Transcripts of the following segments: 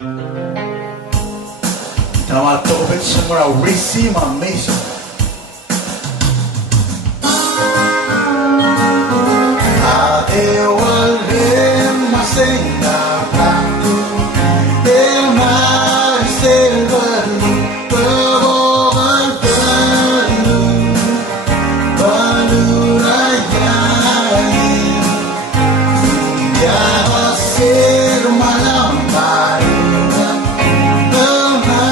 Dans ma compétition, moi, I receive my mission. Adewa lema senga prantu, ema selvalu, pavogal palu, palu rayani, ya ser malambaru, ema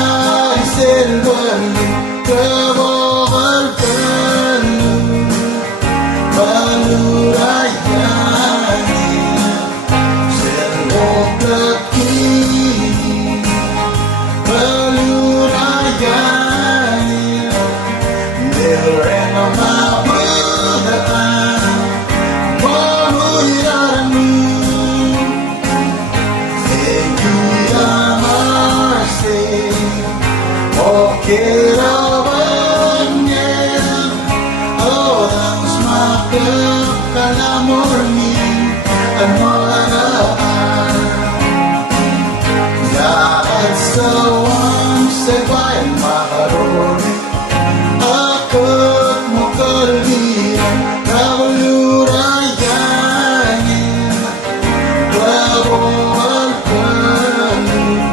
selvalu, pavogal palu, palu rayani, selokaki, palu rayani, nilrena mabudatan, mamuiranu, seguiamarse, okerabannya, orang semakin kalamurni, anmoaraan, dahil sa wang sebay maharoni, ako't mo kalbihan, kawalurayanin, klabo al palu,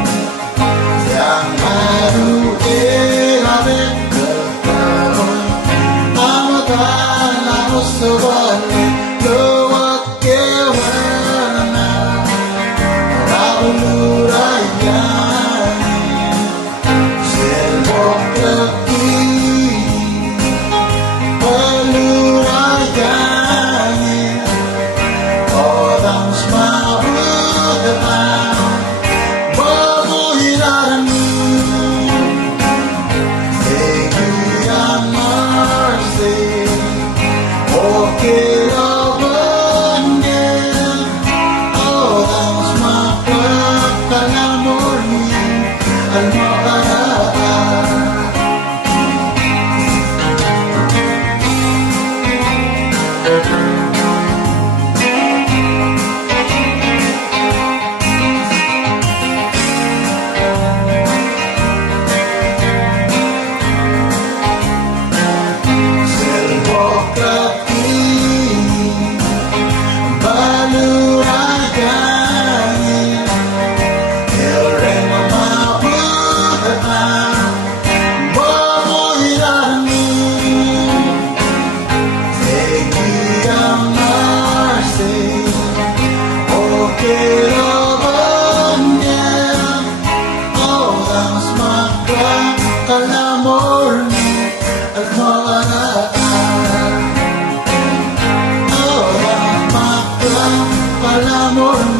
yang maruirabit kataon, amakan ako sa balik, luwag kewana, kawalurayanin, selbok laki, palurayanin, orang semabudatan, mamuiranu, seguiamarse, okerabannya, orang semakin kalamurni, anmoaraan. Selbok laki, balurayanin, nilrena mabudatan, mamuiranu, seguiamarse, okerabannya, orang semakin kalamurni, anmoaraan, orang semakin kalamurni.